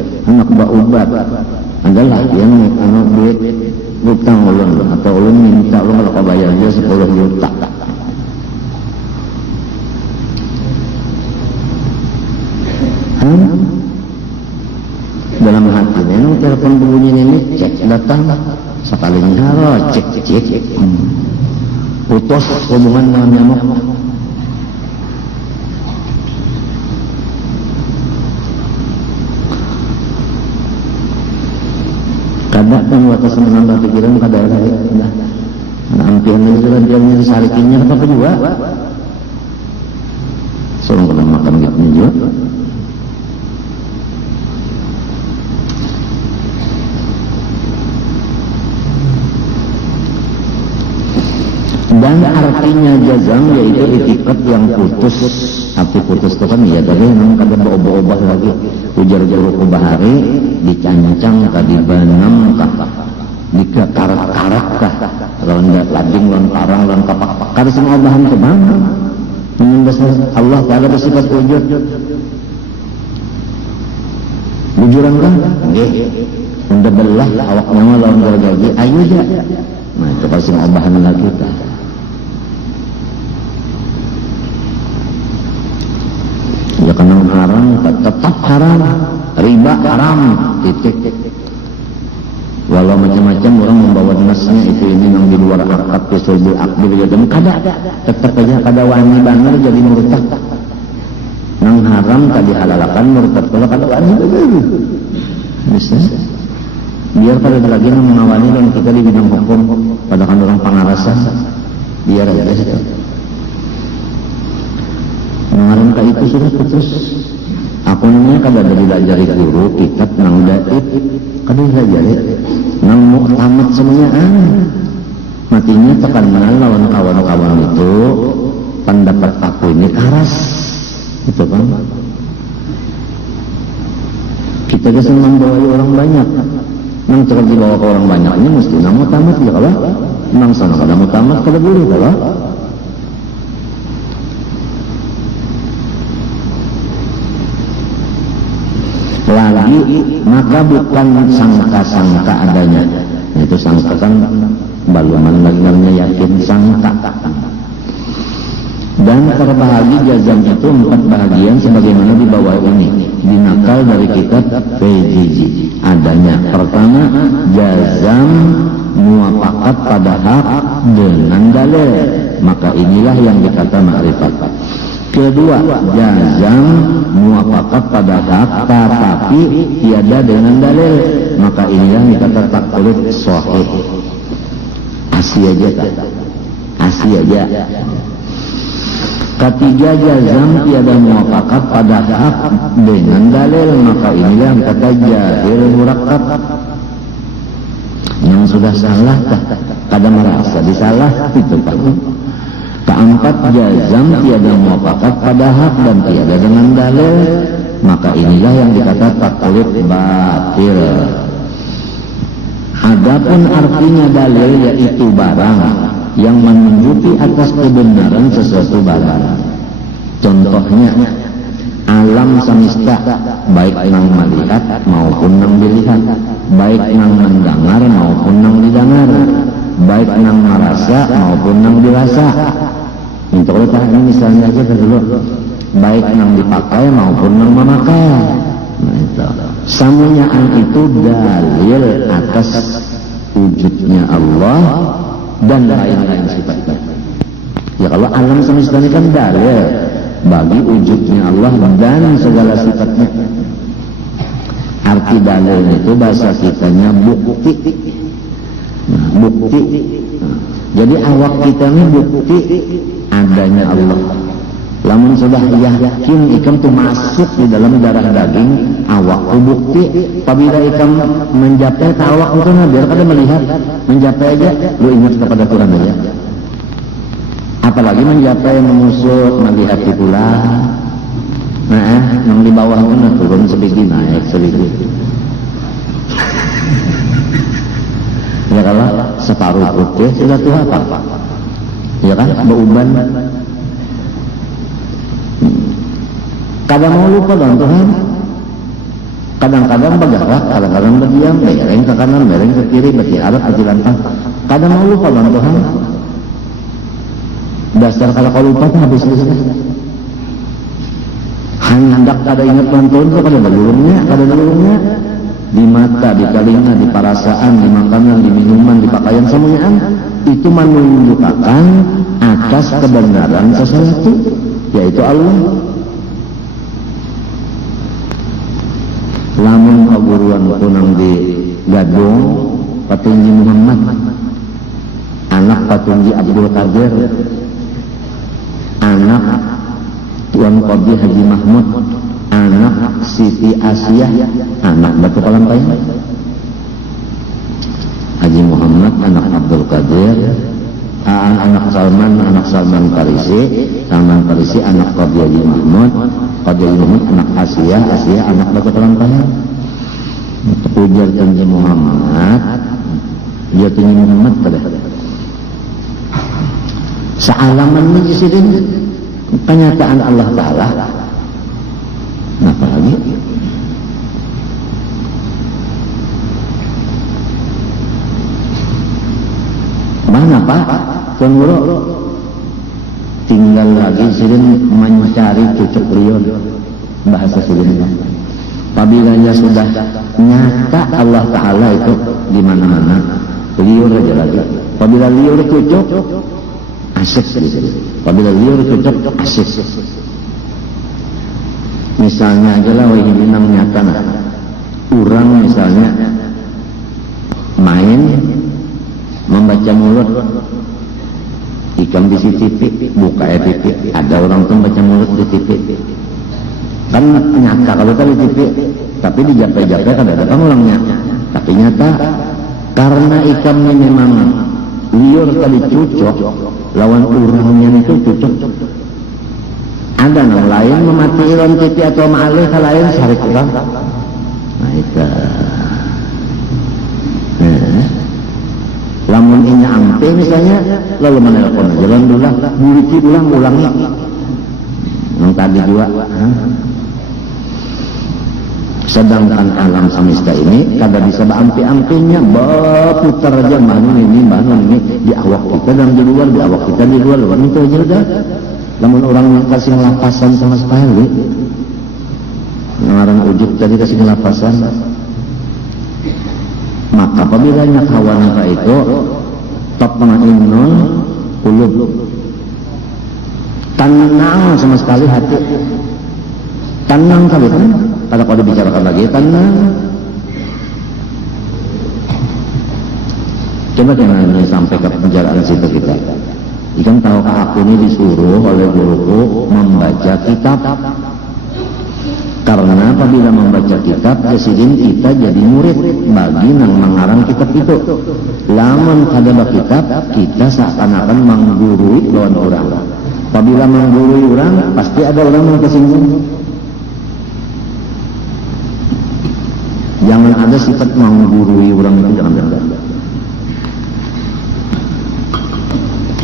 anak baubat adalah yang duit utang ulun atau ulun minta ulun kalau kau bayar dia 10 juta. Dalam hati memang telepon berbunyi ini cek datang sekalinya haro cek putus hubungan dengan nyamuk. Kadang yang waktu menambah pikiran pada daerah ya nah ampian itu kan dia sarikinya apa juga seorang pernah makan gitu juga. Dan artinya jazam yaitu itikat yang putus. Arti putus itu kan ya tadi memang kadang berubah-ubah lagi ujar juru kubahari dicancang tadi banam kah dikarak-karak kah lawan lading lawan parang lawan kapak kada semua bahan itu bang Allah Ta'ala bersifat wujud wujuran kan nggih unda belah awak nama lawan gergaji ayo ya nah itu pasti mau bahan lagi kita. Ya karena haram tetap haram, riba haram, titik. Walau macam-macam orang membawa nasnya itu ini yang di luar akad bisul akbil jadi kada tetap aja kada wani banar jadi murtad. Nang haram tadi halalakan murtad kalau kada wani bisa. Biar pada lagi yang mengawali dan kita di bidang hukum pada kan orang pangarasa biar aja itu. Mengarang ke itu sudah putus. Aku namanya kada dari belajar guru kitab nang daib kada belajar nang muktamad semuanya matinya terkenal lawan kawan-kawan itu pendapat aku ini karas itu kan kita kesana membawa orang banyak nang cepat dibawa ke orang banyak ini mesti nang muktamad ya kalau nang sana kada muktamad kada boleh kalau lagi maka bukan sangka-sangka adanya itu sangka kan baluman lagi yakin sangka dan terbahagi jazam itu 4 bahagian sebagaimana di bawah ini dinakal dari kitab PJJ adanya pertama jazam muafakat pada hak dengan dalil maka inilah yang dikata ma'rifat. Kedua, jazam muafakat pada hak tetapi tiada dengan dalil maka inilah dikata taklid sahih. Asli aja. Ketiga, jazam tiada muafakat pada hak dengan dalil maka inilah dikata jahil murakkab. Yang sudah salah kada merasa disalah itu Pak. Keempat, jazam tiada muafakat pada hak dan tiada dengan dalil maka inilah yang dikata taklid batil. Adapun artinya dalil yaitu barang yang menunjuki atas kebenaran sesuatu barang. Contohnya alam semesta baik nang melihat maupun nang dilihat, baik nang mendengar maupun nang didengar, baik nang merasa maupun nang dirasa. Untuk letak ini misalnya aja dulu, baik nang dipakai maupun nang memakai. Nah itu, samunyaan itu dalil atas wujudnya Allah dan lain-lain sifatnya. Ya kalau alam semesta ini kan dalil bagi wujudnya Allah dan segala sifatnya. Arti dalil itu bahasa kitanya bukti. Nah, bukti. Jadi awak kita ini bukti adanya Allah. Lamun sudah yakin ikam tuh masuk di dalam darah daging awak tuh bukti. Apabila ikam menjapai ke awak itu biar kada melihat menjapai aja lu ingat kepada Tuhan aja. Apalagi menjapai mengusut melihat di pula. Nah, yang di bawah pun turun sedikit naik sedikit. Ya kalau separuh putih sudah tuh apa? Ya kan beruban. Kada mau lupa dong Tuhan. Kadang-kadang bergerak, kadang-kadang berdiam, mereng ke kanan, mereng ke kiri, bertiarap, bertilantang. Kadang mau lupa lawan Tuhan. Dasar kalau lupa habis itu. Hendak kada ingat Tuhan itu kada dalurungnya. Di mata, di telinga, di perasaan, di makanan, di minuman, di pakaian semuanya itu menunjukkan atas kebenaran sesuatu, yaitu Allah. Lamun kaguruan kunang di Gadung Patunji Muhammad, anak Patunji Abdul Qadir, anak Tuan Qadi Haji Mahmud, anak Siti Asia, anak Batu Palampayan. Haji Muhammad anak Abdul Qadir, anak Salman Farisi anak Qadi Haji Mahmud, Qadi Haji Mahmud anak Asia anak Batu Palampayan. Ujar Tunji Muhammad, dia Tunji Muhammad pada sealaman ini disini kenyataan Allah Ta'ala. Kenapa lagi? Mana Pak? Tuan Guru tinggal lagi sirin mencari cucuk liur bahasa sirin. Apabila sudah nyata Allah Ta'ala itu di mana-mana, liur aja lagi. Apabila liur cucuk asik gitu. Apabila liur cucuk asik. Misalnya aja lah wahai binang nyata orang misalnya main membaca mulut ikam di TV, buka TV, ada orang tuh baca mulut di TV kan nyata kalau tadi TV, tapi di jape-jape kan ada orangnya, tapi nyata karena ikamnya memang liur tadi cucuk lawan orangnya itu cucuk. Ada yang lain memati iron TV atau ma'alih ke lain sarik kurang. Nah itu lamun inya ampe misalnya lalu menelpon jalan dulu lah buriki ulangi yang tadi juga sedangkan alam semesta ini kada bisa beampi-ampinya berputar aja bangun ini di awak kita dan di luar itu aja udah. Namun orang yang kasih ngelapasan sama sekali, ngarang ujub tadi kasih ngelapasan, maka apabila hawa nafsu itu tatma'innul qulub, tenang sama sekali hati, tenang kali kan? Kalau dibicarakan lagi tenang. Coba jangan sampai ke penjaraan situ kita. Ikan tahukah aku ini disuruh oleh guruku membaca kitab, karena apabila membaca kitab kesidin kita jadi murid bagi yang mengarang kitab itu. Lamun kada kitab kita seakan-akan menggurui lawan orang. Apabila menggurui orang pasti ada orang yang tersinggung. Jangan ada sifat menggurui orang itu, jangan ada.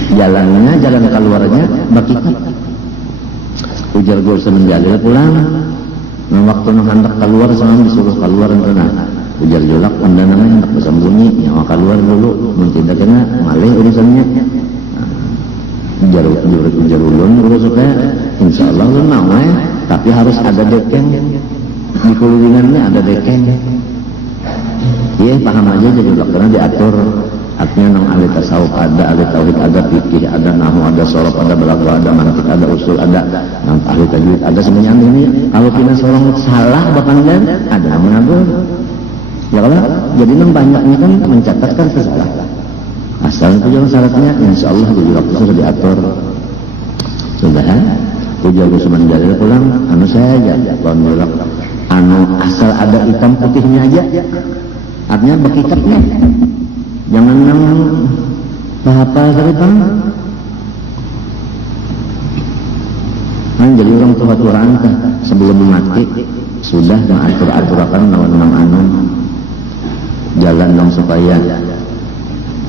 Jalannya, jalan keluarnya bagi kita. Ujar gue semenjalil pulang. Nah waktu hendak keluar sama disuruh keluar entah. Ujar jolak pandangannya hendak bersembunyi. Nyawa keluar dulu. Tidak kena malih urusannya. Ujar ulun urus supaya insya Allah ulun mau tapi harus ada dekeng. Di kelilingannya ada dekeng. Iya paham aja jadi jolak karena diatur. Artinya nang ahli tasawuf ada, ahli tauhid ada, fikih ada, nahwu ada, sorof ada, balaghah ada, mantik ada, usul ada, nang ahli tajwid ada, semuanya ini. Kalau kita seorang salah bapandan ada yang mengagur. Ya kalau jadi nang banyaknya kan mencatatkan kesalahan. Asal itu jangan syaratnya, insya Allah di waktu sudah diatur. Sudah, ujar Gusman Jalil pulang, anu saya aja, kawan jolak, anu asal ada hitam putihnya aja. Artinya berkitabnya. Jangan nang apa tadi Bang? Jadi orang tua-tuaan sebelum mati sudah mengatur-aturakan lawan anu jalan dong supaya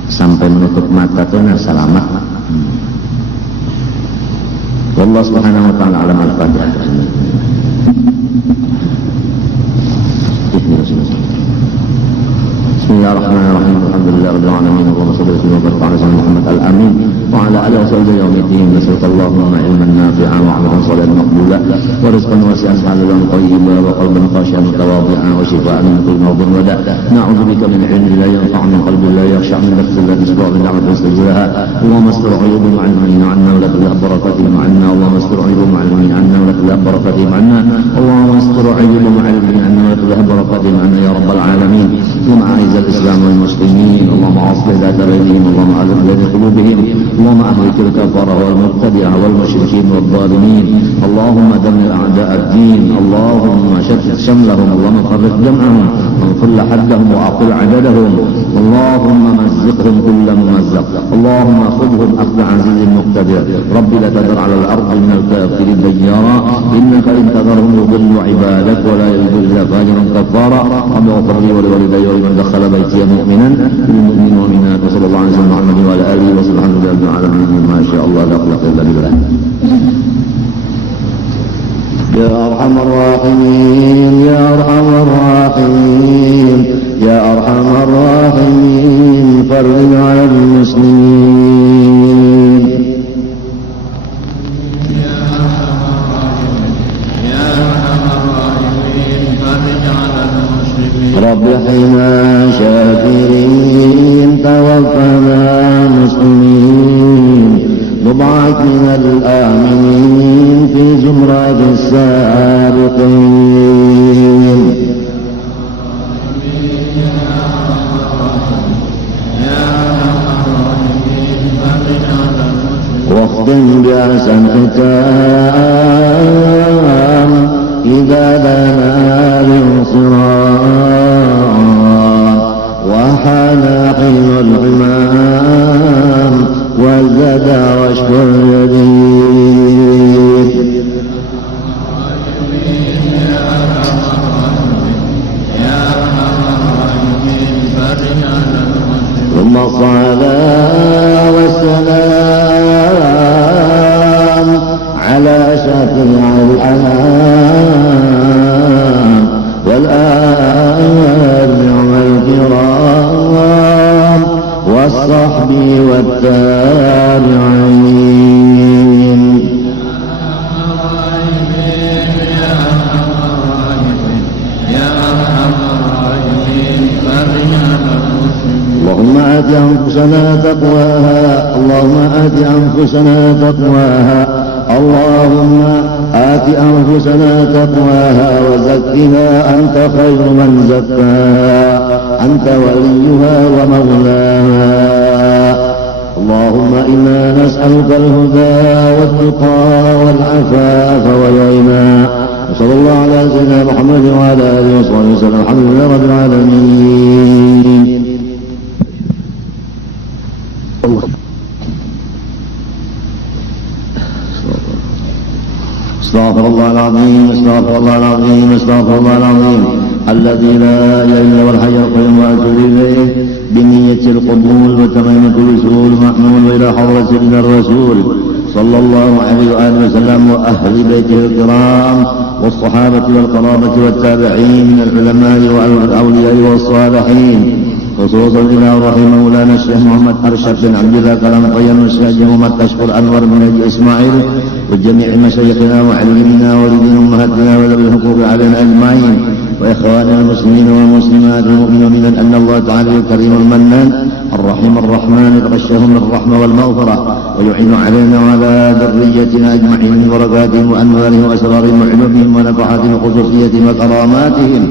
sampai menutup mata tuh selamat. Allah Subhanahu wa taala alam al-Fatihah. Bismillahirrahmanirrahim. Alhamdulillahirabbil alamin. Allahumma shalli wa sallim ala sayyidina Muhammad al-amin wa ala alihi wa sahbihi yaumiddin. Nasallallahu ilman nafi'an wa 'amalan shalihan maqbulan wa rizqan wasi'an halalan thayyiban wa qalban khashi'an mutawadhi'an wa shifaa'an min kulli maradin wa da'. Na'udzubika min 'ilmin la yanfa'u min qalbin la yakhsha' min nafsin la tasma'u min da'watin mustajabah. Allahumma astur 'uyuban 'ilmin 'anna wa la tulha barakatihim 'anna. Allahumma astur 'uyuban 'ilmin 'anna wa la tulha barakatihim 'anna. Allahumma astur 'uyuban 'ilmin 'anna wa la tulha barakatihim 'anna ya rabbal alamin. Allahumma الإسلام والمسلمين اللهم أصلح ذات بينهم اللهم ألف بين قلوبهم اللهم أهلك الكفرة والمبتدعة والمشركين والظالمين اللهم دمر أعداء الدين اللهم شتت شملهم اللهم فرق جمعهم وانقل حدهم وأقل عددهم اللهم مزقهم كل ممزق اللهم خذهم أخذ عزيز مقتدر رب لا تذر على الأرض من الكافرين ديارا إنك إن تذرهم يضل عبادك ولا يلد إلا فاجرا كفارا رب اغفر لي ولوالدي ولمن دخل بيتي مؤمنا بالمؤمنين والمؤمنات وصلى الله عليه وسلم محمد وعلى اله وصحبه رب العالمين ما شاء الله لا قوه الا بالله. يا ارحم الراحمين يا ارحم الراحمين يا ارحم الراحمين فرج على المسلمين رب حما شاكرين توفنا مسلمين نبعث من الآمنين في زمرة السابقين واختم بأحسن ختام إذا لنا الانصراف وحان حين الحمام والزدى واشكر اليدين ثم الصلاة والسلام على شفيع الأنام والآل والكرام والصحب والتابعين اللهم آت أنفسنا تقواها اللهم آت أنفسنا تقواها اللهم آت أنفسنا تقواها وزكها أنت خير من زكاها أنت وليها ومولاها اللهم إنا نسألك الهدى والتقى والعفاف والغنى وصلى الله على سيدنا محمد وعلى آله وصحبه وسلم الحمد لله رب العالمين. استغفر الله العظيم استغفر الله العظيم استغفر الله العظيم الذي لا اله الا هو الحي القيوم واتوب اليه بنية القبول وتمام كل سؤول محمول والى حضرة سيدنا الرسول صلى الله عليه واله وسلم واهل بيته الكرام والصحابة والقرابة والتابعين من العلماء والاولياء والصالحين خصوصا الى رحمه مولانا الشيخ محمد ارشد بن عبد الله كلام طيب والشيخ محمد تشكر انور بن هدي اسماعيل وجميع مشايخنا وعلمنا ووالدين امهاتنا وذوي الحقوق علينا اجمعين واخواننا المسلمين والمسلمات المؤمنين ان الله تعالى الكريم المنان الرحيم الرحمن يتغشاهم بالرحمه والمغفره ويعين علينا وعلى ذريتنا اجمعين من بركاتهم وانوارهم واسرارهم وعلومهم ونفحاتهم وخصوصيتهم وكراماتهم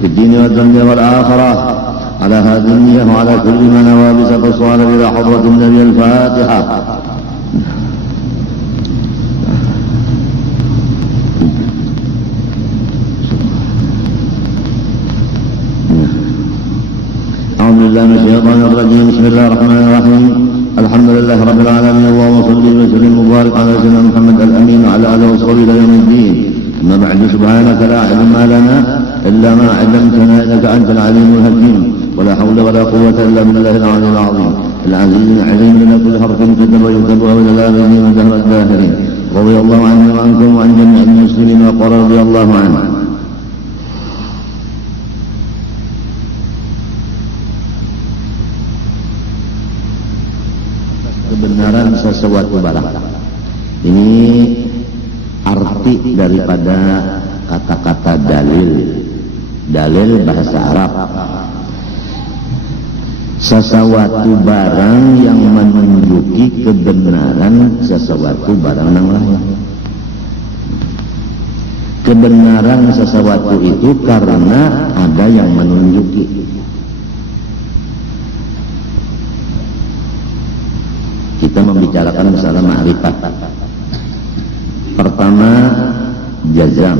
في الدين والدنيا والاخره على هذه النية وعلى كل ما نوى بسقصال إلى حضرة النبي الفاتحة. أعوذ بالله من الشيطان الرجيم بسم الله الرحمن الرحيم الحمد لله رب العالمين اللهم صل وسلم وبارك على سيدنا محمد الأمين وعلى آله وصحبه إلى يوم الدين. أما بعد سبحانك لا علم لنا إلا ما علمتنا إنك أنت العليم الحكيم ولا حول ولا قوة إلا بالله العلي العظيم العزيز العليم من كل حرف كتب ويكتب وإلى الآمنين ودهر الداهرين رضي الله عني وعنكم وعن جميع المسلمين وقال رضي الله عنه. kebenaran sesuatu barang. Ini arti daripada kata-kata dalil. Dalil bahasa Arab, sesuatu barang yang menunjuki kebenaran sesuatu barang yang lain. Kebenaran sesuatu itu karena ada yang menunjuki. Kita membicarakan masalah ma'rifat. Pertama, jazam.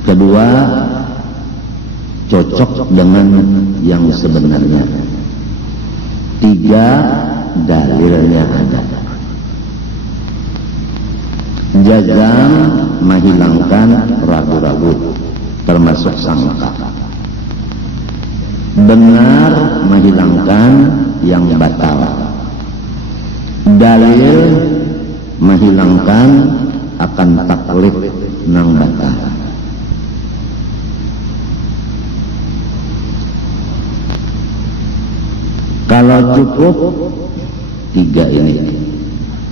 Kedua, cocok dengan yang sebenarnya. Tiga, dalilnya ada. Jazam menghilangkan ragu-ragu, termasuk sangka. Benar menghilangkan yang batal. Dalil menghilangkan akan taklif nang batal. Kalau cukup tiga ini.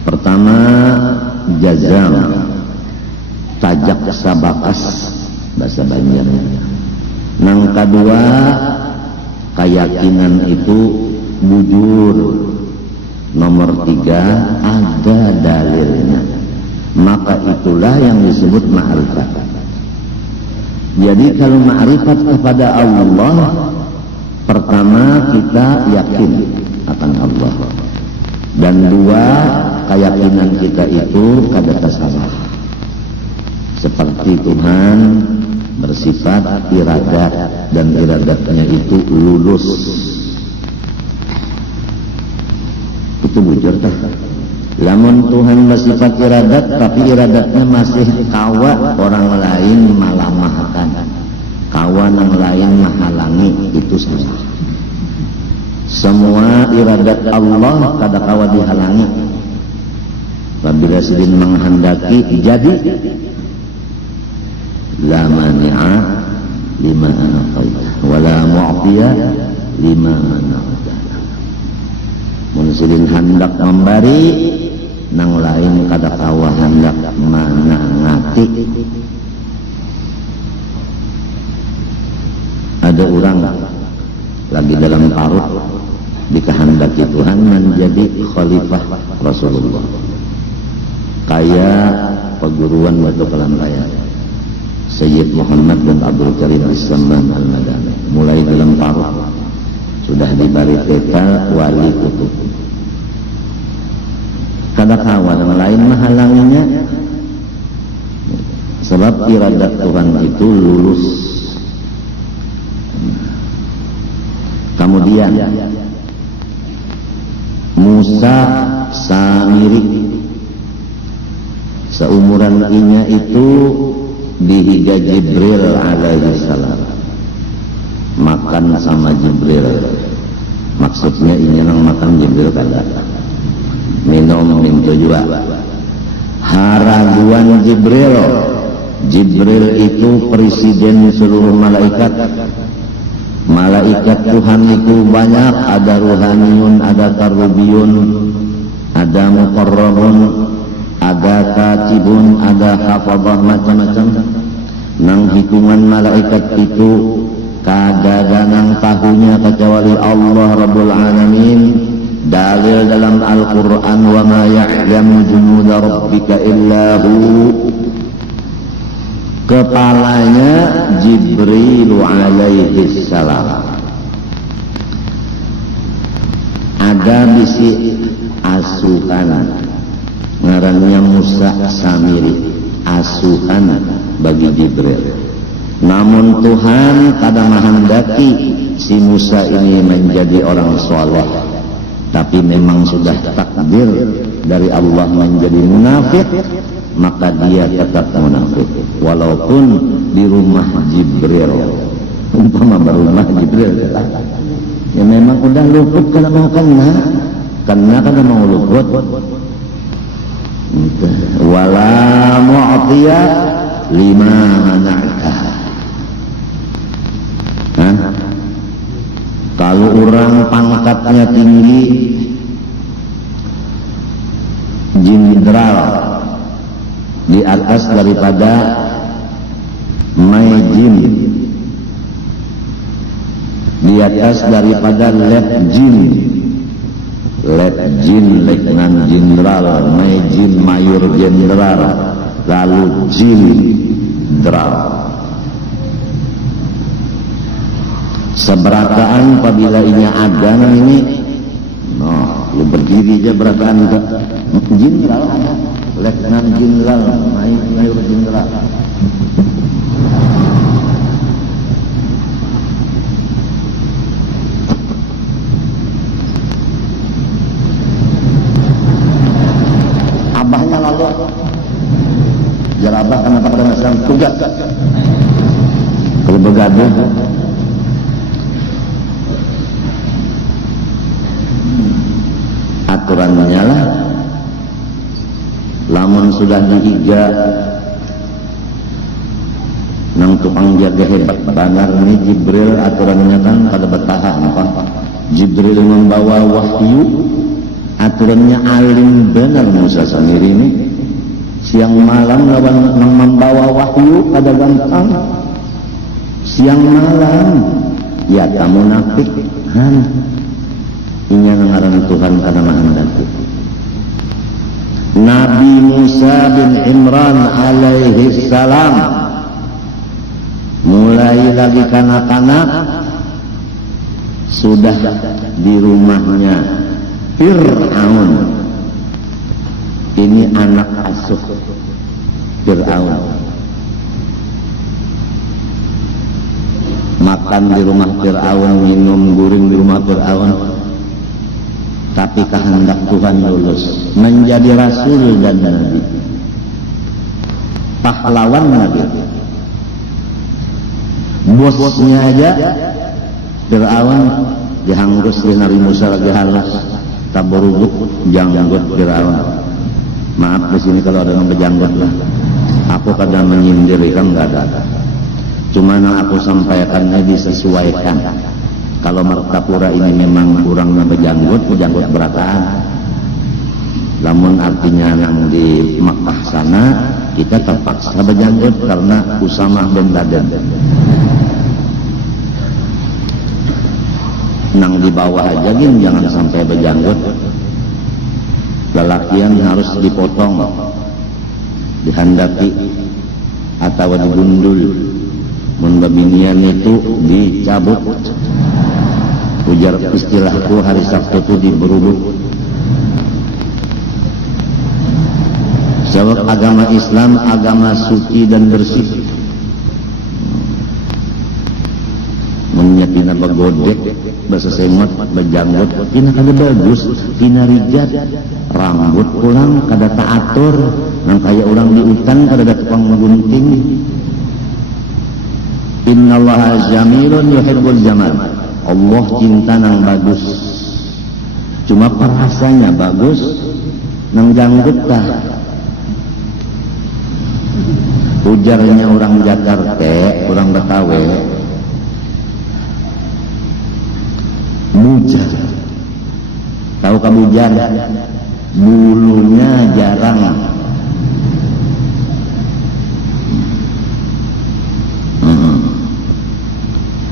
Pertama, jazam, tajak sabakas bahasa Banjarnya. Nang kedua, keyakinan itu bujur. Nomor tiga, ada dalilnya. Maka itulah yang disebut ma'rifat. Jadi kalau ma'rifat kepada Allah, pertama kita yakin akan Allah. Dan dua, keyakinan kita itu kada salah. Seperti Tuhan bersifat iradat dan iradatnya itu lulus. Itu bujur tak? Lamun Tuhan bersifat iradat tapi iradatnya masih kawa orang lain malamahkan, kawan yang lain menghalangi, itu salah. Semua iradat Allah kada kawa dihalangi. Apabila sedin menghendaki jadi, la mani'a lima a'taita wala mu'tiya lima mana'ta. Mun sedin hendak memberi, nang lain kada kawa hendak manangati. Ada orang lagi dalam parut dikehendaki Tuhan menjadi khalifah Rasulullah, kayak perguruan Batu Pelanraya Sayyid Muhammad bin Abdul Karim As-Samman Al-Madani. Mulai dalam parut sudah diberi peta wali kutub. Kada kawan yang lain menghalanginya, sebab iradat Tuhan itu lulus. Kemudian Musa Samiri, seumuran inya itu dihiga Jibril alaihi salam, makan sama Jibril. Maksudnya inya nang makan Jibril kada, minum juga. Haraguan Jibril. Jibril itu presiden seluruh malaikat. Malaikat Tuhan itu banyak, ada ruhaniyun, ada karubiyun, ada muqarrabun, ada katibun, ada hafadhah, macam-macam. Nang hitungan malaikat itu kagak nang tahunya kecuali Allah Rabbul Alamin. Dalil dalam Al-Quran, wa ma ya'lamu junuda rabbika illahu. Kepalanya Jibril alaihi salam. Ada bisi asuhan, ngarannya Musa Samiri, asuhan bagi Jibril. Namun Tuhan kada menghendaki si Musa ini menjadi orang soleh, tapi memang sudah takdir dari Allah menjadi munafik, maka dia tetap munafik walaupun di rumah Jibril. Umpama berumah Jibril ya memang udah luput kalau mau kena kada mau luput. Wala mu'tiya lima mana'ta. Kalau orang pangkatnya tinggi, jenderal, di atas daripada maijin, di atas daripada letjin, letnan jenderal, maijin mayor jenderal, lalu jenderal. Seberataan apabila ini ada ini, lu berdiri aja berataan enggak, jenderal ada, letnan jenderal, mayor jenderal. Abahnya lalu, jarabah kenapa pada masalah tugas, kalau begaduh. Aturannya lah, lamun sudah dihiga nang tukang jaga hebat banar ini Jibril, aturannya kan pada betahan apa? Jibril membawa wahyu, aturannya alim benar Musa sendiri ini. Siang malam lawan nang membawa wahyu pada gampang. Siang malam ya kamu munafik han. Inya ngaran Tuhan karena menghendaki. Nabi Musa bin Imran alaihi salam mulai lagi kanak-kanak sudah di rumahnya Fir'aun. Ini anak asuh Fir'aun. Makan di rumah Fir'aun, minum guring di rumah Fir'aun. Tapi kehendak Tuhan lulus menjadi rasul dan nabi, pahlawan nabi. Bosnya aja Fir'aun dihanggus di Nabi Musa lagi halus taburubuk janggut Fir'aun. Maaf di sini kalau ada yang berjanggut lah, aku kadang menyindir kan nggak ada, cuma yang aku sampaikannya disesuaikan. Kalau Martapura ini memang kurang berjanggut berataan. Namun artinya yang di Makkah sana kita terpaksa berjanggut karena Usamah bin Laden. Nang di bawah aja gin jangan sampai berjanggut. Lelakian harus dipotong, dihandaki atau digundul. Mun babinian itu dicabut. Ujar istilahku hari Sabtu itu diberubuk. Sebab agama Islam agama suci dan bersih. Menyatina begodek, bahasa semut, bejanggut, tina kada bagus, tina rijat, rambut pulang kada taatur, nang kaya orang di hutan kada ada tukang menggunting. Innallaha jamilun yuhibbul jamal. Allah cinta nang bagus, cuma perasanya bagus nang janggut dah. Ujarnya orang Jakarta, orang Betawi, bujar. Tahu kamu bujar? Bulunya jarang.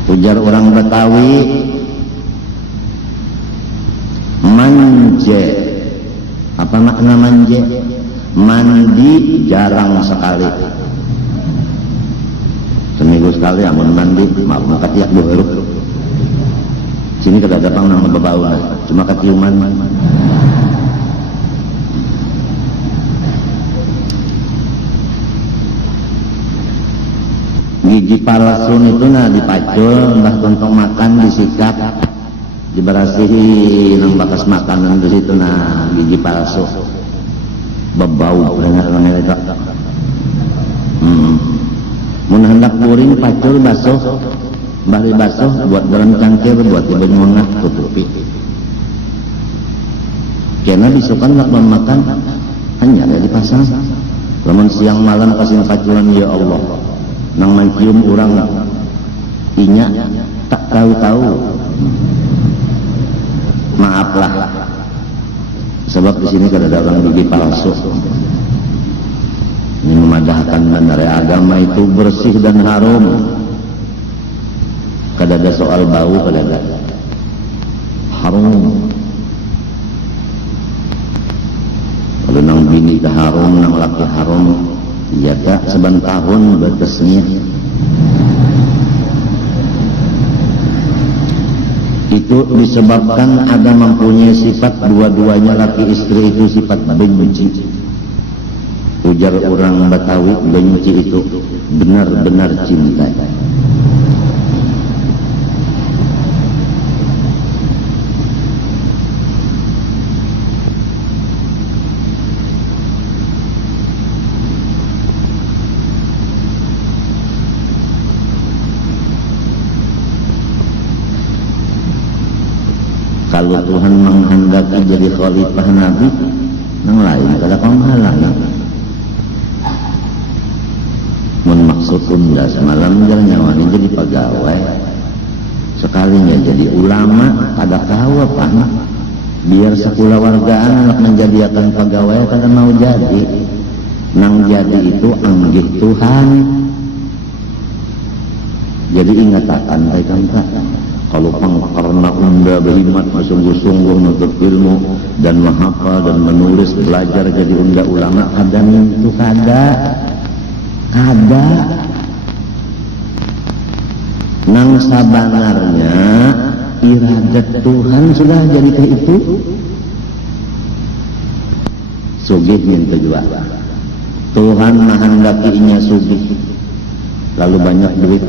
Ujar orang Betawi, manje. Apa makna manje? Mandi jarang sekali. Seminggu sekali amun mandi, mau katiak dua huruf. Sini kada ada pang nama bebau, cuma ketiuman. Gigi palsu itu nah dipacul, entah untuk makan disikat, diberasihi nang bakas makanan di situ nah gigi palsu, bebau benar-benar itu. Mun hendak kuring pacul basuh, bari basuh buat dalam cangkir, buat ibu nyongak tutupi. Kena bisukan nak makan hanya ada dipasang. Lamun siang malam kasih paculan ya Allah. Nang mencium orang inya tak tahu-tahu, maaflah Sebab di sini kada ada orang gigi palsu. Ini memadahkan benar agama itu bersih dan harum. Kada ada soal bau, kada ada. Harum. Kalau nang bini ke harum, nang laki harum, iya kak seban tahun batasnya. Itu disebabkan ada mempunyai sifat dua-duanya laki istri itu sifat benci. Ujar orang Betawi, benci itu benar-benar cinta. Kalau Tuhan menghendaki jadi khalifah Nabi, yang lain kada kau menghalangi. Mun maksud tunda semalam jangan nyawani jadi pegawai, sekalinya jadi ulama, kada tahu apa. Biar sekolah wargaan anak menjadikan pegawai kada mau jadi. Nang jadi itu anggih Tuhan. Jadi ingatakan baik-baik. Kalau karena unda berhimmat sungguh-sungguh menuntut ilmu dan menghafal dan menulis belajar jadi unda ulama, ada itu kada nang sabanarnya iradat Tuhan sudah jadi kayak itu. Sugih minta juga Tuhan menghendakinya sugih lalu banyak duit.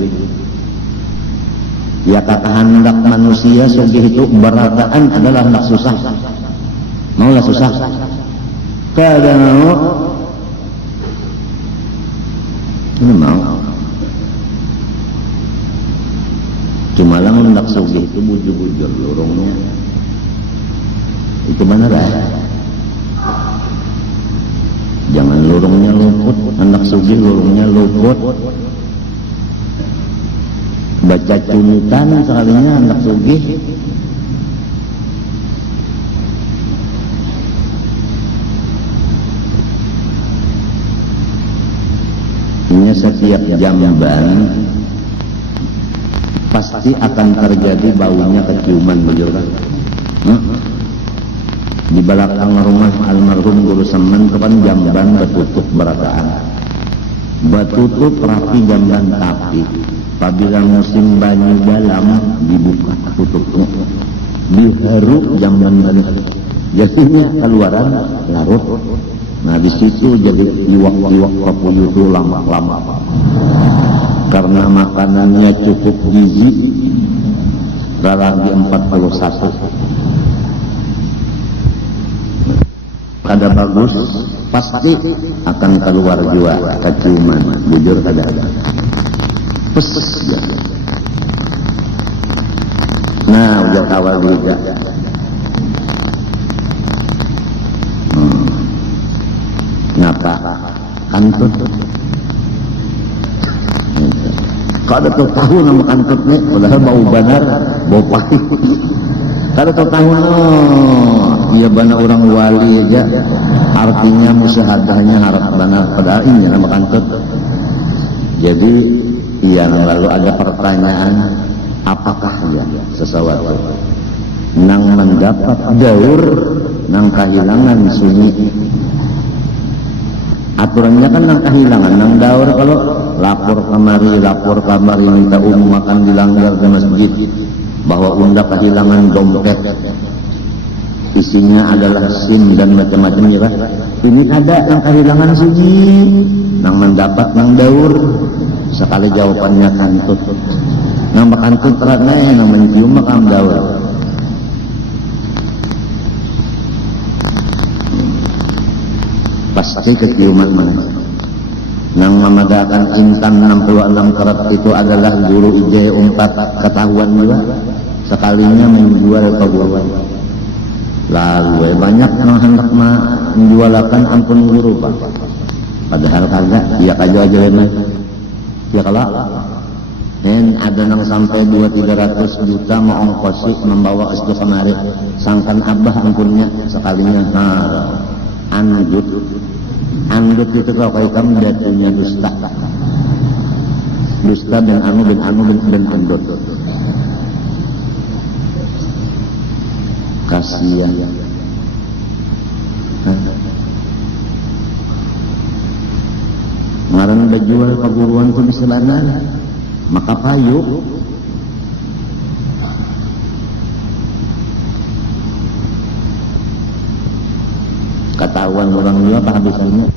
Ya kata hendak manusia sugih itu berataan adalah hendak susah. Maulah susah. Kada mau. Ini mau. Cuma lah hendak sugih itu bujur-bujur lorongnya. Itu benar ya? Jangan lorongnya luput, hendak sugih lorongnya luput. Baca cunitan sekalinya anak sugih. Ini setiap jamban pasti akan terjadi baunya keciuman, betul kan? Di belakang rumah almarhum Guru Semen kapan jamban betutup berataan. Betutup rapi jamban tapi apabila musim banyu dalam dibuka tutup diharuk jamban balik jadinya keluaran larut. Nah di situ jadi iwak-iwak papuyuh itu lama-lama karena makanannya cukup gizi. Raragi 41 kada bagus pasti akan keluar juga keciuman, bujur kada ada. Nah, udah awal juga. Ngapa? Kantut. Kada tahu nama kantut nih, padahal bau benar, bau pahit. Kada tahu iya benar orang wali aja. Artinya musahadahnya harap benar, padahal ini nama kantut. Jadi iya, lalu ada pertanyaan, apakah ya sesuatu nang mendapat daur, nang kehilangan sunyi. Aturannya kan nang kehilangan, nang daur kalau lapor kamari minta makan dilanggar di masjid, bahwa unda kehilangan dompet, isinya adalah SIM dan macam-macam ya kan. Ini ada nang kehilangan sunyi, nang mendapat nang daur. Sekali jawabannya kantut. Nang kantut terane nang mencium makam daur. Pasti keciuman mana. Nang memadakan intan 66 karat itu adalah guru ijai 4 ketahuan juga. Sekalinya menjual perguruan. Lalu banyak yang hendak menjualakan ampun guru Pak. Padahal kagak, iya kagak aja lain. Ya kalau dan ada yang sampai 200-300 juta mau ongkosi membawa istri kemari, sangkan abah ampunnya sekalinya andut itu kalau kayak kamu jatuhnya dusta dan dan andut. Kasihan. Ngaran udah jual perguruan pun di selana, maka payu ketahuan orang dia kehabisannya.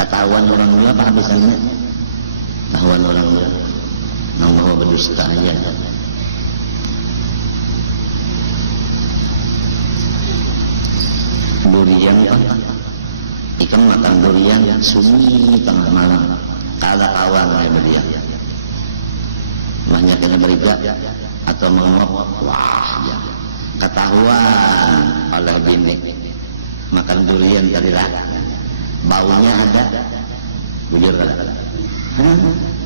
Ketahuan orang dia kehabisannya, ketahuan orang dia nang mau berdusta aja. Durian kan, ikan makan durian sunyi tengah malam, kada kawan kayak beliau. Banyak yang beriga atau mengop, wah ya. Ketahuan oleh bini makan durian tadi lah, baunya ada, bujur ada.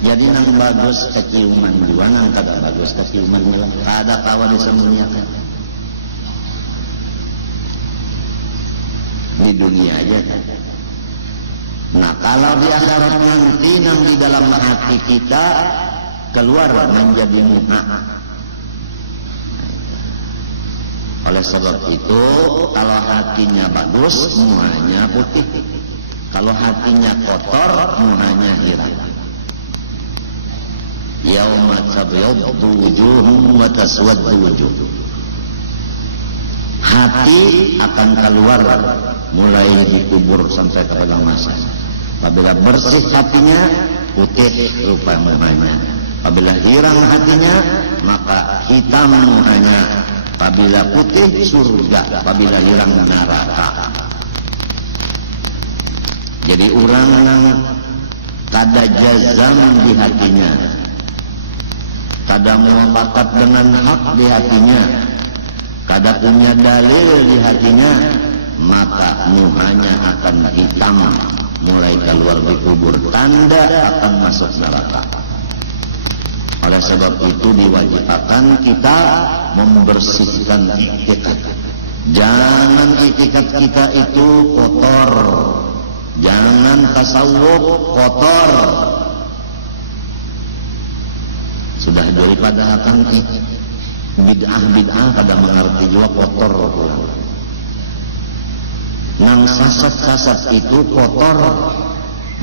Jadi nang bagus keciuman juga, nang kada bagus keciuman juga, kada kawan disembunyikan. Di dunia aja. Nah kalau di akhirat nanti nang di dalam hati kita keluar menjadi muha. Oleh sebab itu kalau hatinya bagus muhanya putih, kalau hatinya kotor muhanya hilang. Yauma tabyaddu wujuhum wa taswaddu wujuh. Hati akan keluar mulai dikubur sampai ke padang mahsyar. Apabila bersih hatinya, putih rupa muhanya. Apabila hilang hatinya, maka hitam muhanya. Apabila putih surga, apabila hilang neraka. Jadi orang yang kada jazam di hatinya, kada muafakat dengan hak di hatinya, kada punya dalil di hatinya, maka muhanya akan hitam mulai keluar di kubur, tanda akan masuk neraka. Oleh sebab itu diwajibkan kita membersihkan itikat. Jangan itikat kita itu kotor, jangan tasawuf kotor. Sudah daripada akan bid'ah kada mengerti juga kotor. Nang sasat itu kotor,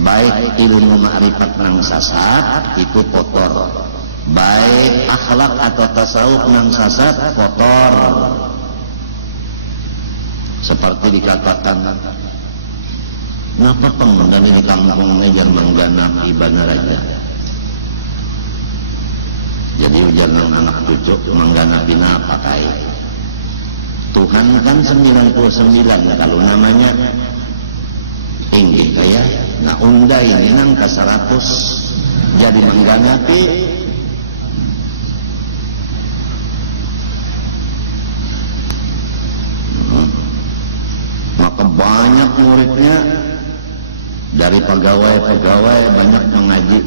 baik ilmu ma'rifat nang sasat itu kotor, baik akhlak atau tasawuf nang sasat kotor. Seperti dikatakan, ngapa pengen di kampung ngejar mengganap ibana raja. Jadi ujar nang anak cucu mengganapin apa kai? Tuhan kan 99, kalau namanya tinggi kayak nah undai ini nang ke 100 jadi mengganapi. Maka banyak muridnya dari pegawai banyak mengaji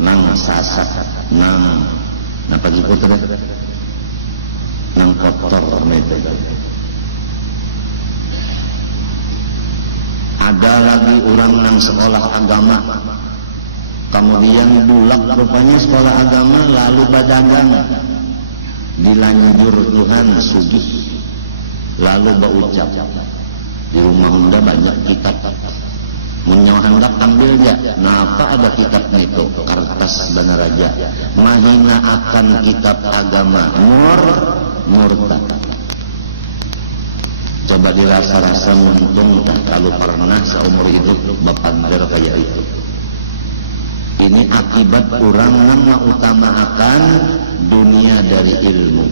nang sasat nang pagi putra nang kotor itu. Ada lagi orang nang sekolah agama, kemudian bulak rupanya sekolah agama lalu berdagang, dilanjur Tuhan sugih, lalu berucap di rumah Anda banyak kitab, Munyawa hendak ambil ya, napa ada kitabnya itu, kertas benar aja. Mahina akan kitab agama, murtad. Coba dirasa-rasa untung dah kalau pernah seumur hidup bapander kayak itu. Ini akibat orang mengutamakan dunia dari ilmu.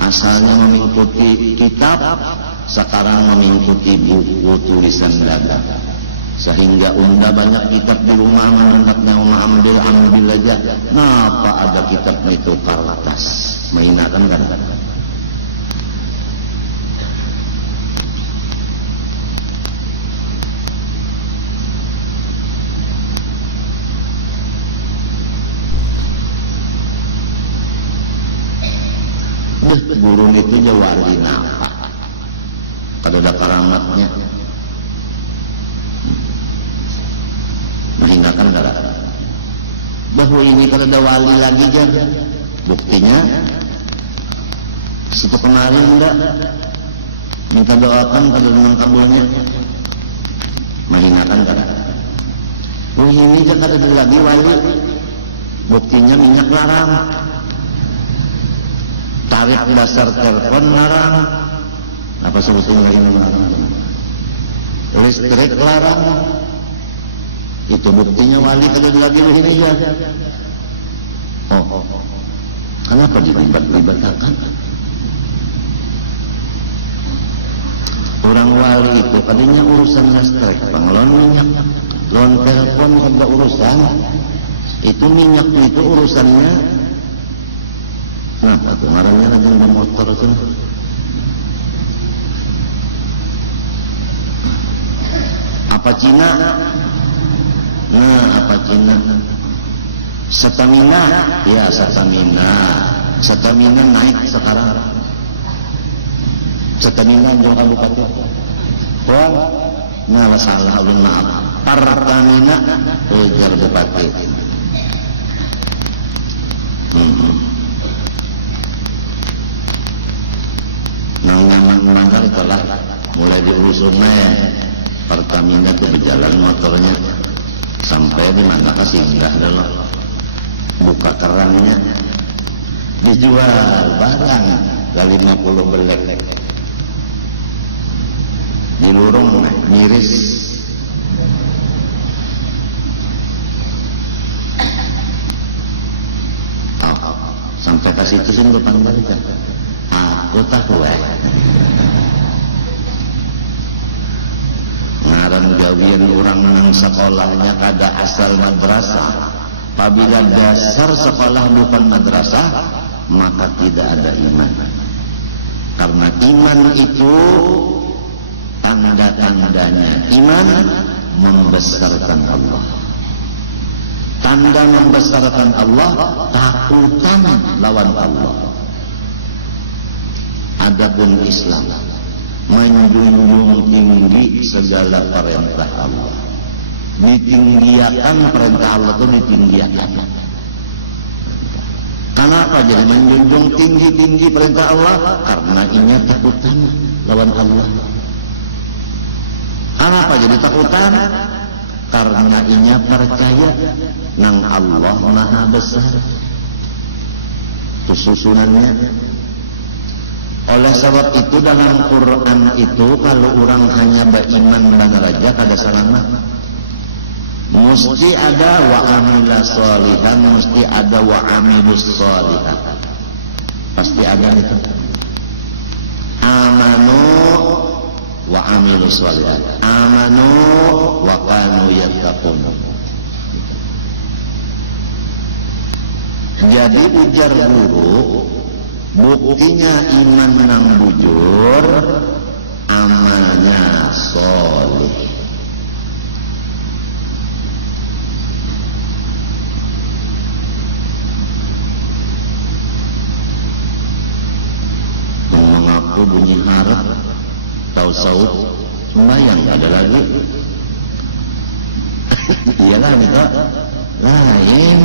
Asalnya mengikuti kitab, sekarang mengikuti buku tulisan dada. Sehingga unda banyak kitab di rumah, mengendaknya ambil aja. Napa ada kitabnya itu kertas? Menghinakan kan? Guru itu jawali napa? Kada ada karamatnya. Menghinakan kada. Bahwa ini kada ada wali lagi kan? Buktinya situ kemarin enggak minta doakan kada menang kabulnya. Menghinakan kada. Oh ini kan kada ada lagi wali. Buktinya minyak larang. Tarif dasar telepon larang. Apa sebutnya lagi larang? Listrik larang. Itu buktinya wali kada lagi begini ya. Oh. Kenapa dilibat-libatkan? Orang wali itu kadinya urusan listrik, pengelon minyak, lon telepon kada urusan. Itu minyak itu urusannya. Nah, itu marahnya lagi ada motor itu. Apa Cina? Nah, apa Cina? Stamina, ya stamina. Stamina naik sekarang. Stamina jong kabupaten. Wah, nah salah ulun maaf. Pertamina ujar bupati. Nang itulah mulai diurusunnya Pertamina itu berjalan motornya sampai di mana kasih indah adalah buka kerangnya dijual barang kali 50 belek di lurung miris. Sampai ke situ sih gue panggil kan. Aku tahu ngaran gawian orang nang sekolahnya kada asal madrasah. Apabila dasar sekolah bukan madrasah, maka tidak ada iman. Karena iman itu tanda-tandanya iman membesarkan Allah. Tanda membesarkan Allah, takutan lawan Allah. Adapun Islam menjunjung tinggi segala perintah Allah. Ditinggiakan perintah Allah itu ditinggiakan. Kenapa jadi menjunjung tinggi perintah Allah? Karena ini takutan lawan Allah. Kenapa jadi takutan? Karena ini percaya nang Allah Maha Besar. Kesusunannya. Oleh sebab itu dalam Quran itu kalau orang hanya beriman benar aja kada selamat. Mesti ada wa amila sholihan, mesti ada wa amilus sholihan. Pasti ada itu. Amanu wa amilus sholihan. Amanu wa kanu yattaqun. Jadi ujar guru, buktinya iman nang bujur, amalnya soleh. Mengaku bunyi harap, tahu saut, sembahyang ada lagi. Iyalah nih lain.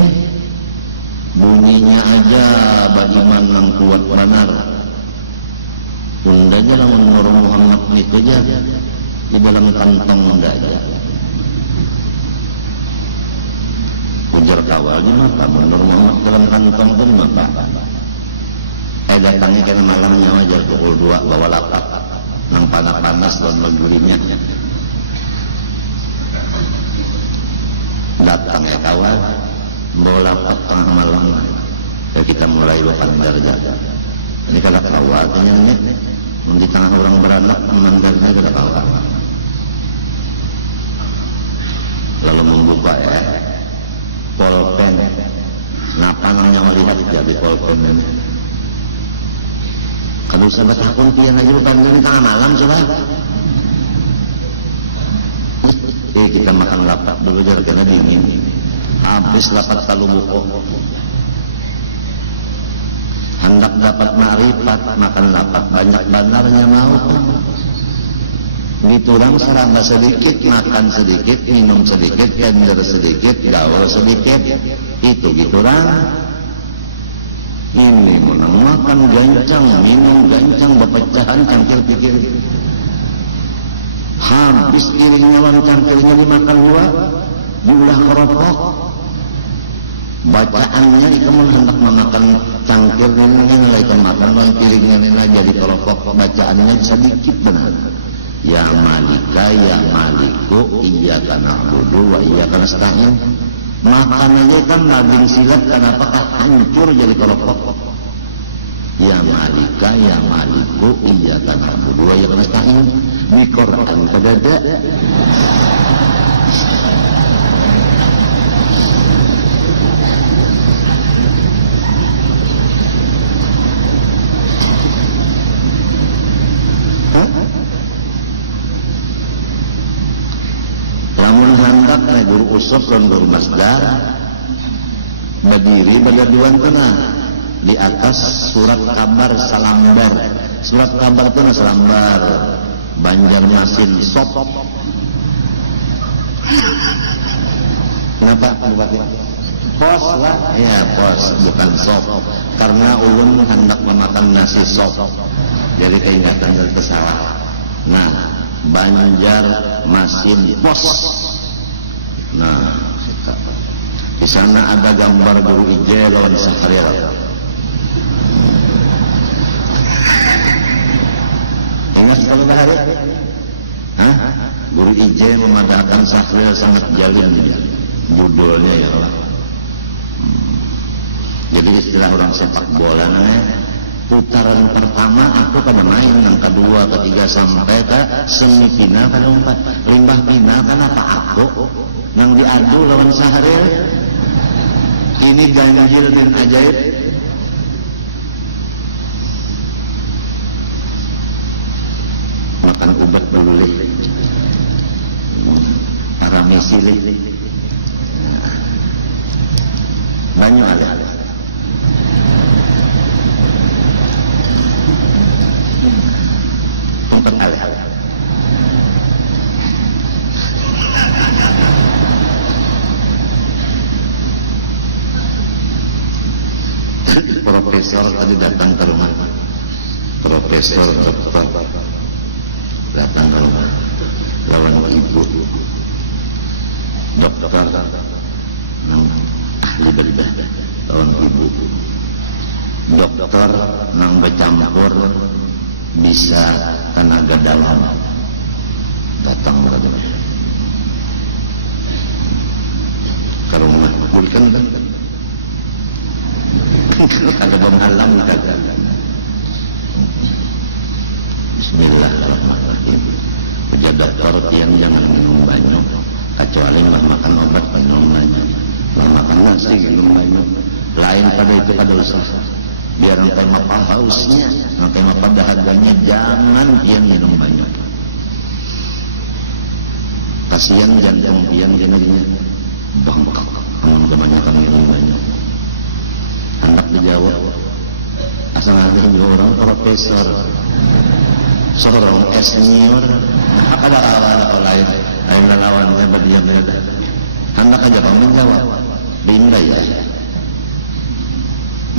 Bunyinya aja bagaimana yang kuat benar. Unda aja lawan Muhammad itu aja di dalam kantong unda aja. ngejar kawal di mata menur Muhammad dalam kantong pun mata datangnya karena malamnya wajar pukul 2 bawa lapak nang panas-panas dan menggurinya datang ya kawal bawa lapak tengah malam ya kita mulai lukan darjah ini kalau kawal kenyangnya di tengah orang beranak mandarnya kada kawal lalu membuka ya polpen napa namanya melihat jadi polpen ini kalau sahabat akun pian aja bukan ini tengah malam coba kita makan lapak dulu jar karena dingin habis lapak talu buko hendak dapat ma'rifat makan lapak banyak bandarnya mau gitu orang serangga sedikit makan sedikit minum sedikit kender sedikit gaul sedikit itu gitu orang ini menang makan gancang minum gancang berpecahan cangkir pikir habis piringnya lawan cangkirnya dimakan dua diulah kerokok bacaannya ikamun hendak memakan cangkir ini nilai makan lawan piringnya nilai jadi kerokok bacaannya sedikit benar ya malika ya maliku iyyaka na'budu wa iyyaka nasta'in makan aja kan nabing silat kenapa hancur jadi kerokok ya malika ya maliku iyyaka na'budu wa iyyaka nasta'in di Quran kadada lamun handak na guru usop dan guru masdar berdiri berduaan tengah di atas surat kabar salambar surat kabar itu salambar Banjarmasin sop kenapa pos lah ya pos bukan sop karena ulun hendak memakan nasi sop jadi keingatan dan kesalahan nah Banjarmasin pos nah di sana ada gambar guru Ije lawan Sahrir ingat kalau bahari guru Ije memadahkan Sahrir sangat jalin judulnya ya Allah jadi istilah orang sepak bola putaran pertama aku pada main yang kedua ketiga sampai ke semifinal pada 4 limbah final kan apa aku yang diadu lawan Sahrir ini ganjil dan ajaib makan ubat dulu para mesili banyak ada tempat alih profesor tadi datang ke rumah profesor doktor datang ke rumah lawan ibu dokter ahli bedah lawan ibu dokter nang bercampur bisa tenaga dalam datang ke rumah bukan ada pemalam Bismillahirrahmanirrahim kerja dokter yang jangan minum banyak kecuali makan obat minum banyak makan nasi minum banyak lain pada itu kada usah biar nanti mapa hausnya nanti mapa dahaganya jangan yang minum banyak kasihan jantung pian gini bangkak aman kebanyakan minum banyak anak dijawab asal ada juga orang profesor seorang senior ada kawan lain lawannya berdiam beda anak aja kamu menjawab binda ya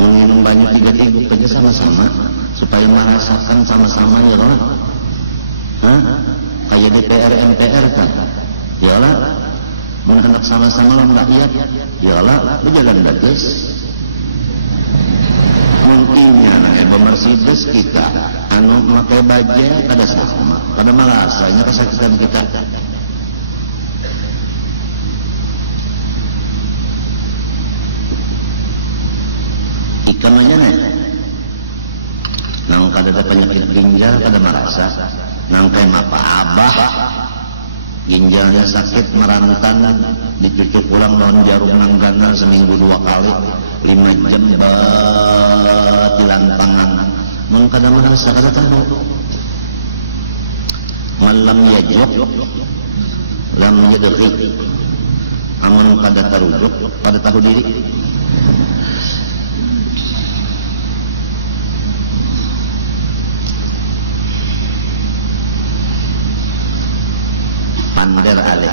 minum banyak 3 tiga kerja sama-sama supaya merasakan sama-sama ya kan kayak DPR MPR kan ya lah anak sama-sama lah rakyat yalah berjalan bagus mungkinnya Mercedes kita anu pakai baja kada sama kada merasanya kesakitan kita ikan aja nih nang kada ada penyakit ginjal kada merasa nang kayak apa abah ginjalnya sakit merantan dicucuk ulang lawan jarum nanggana seminggu 2 kali 5 jam batilantangan mun kada merasa kada tahu malam yajok lam yadri amun kada tarujuk kada tahu diri pander alih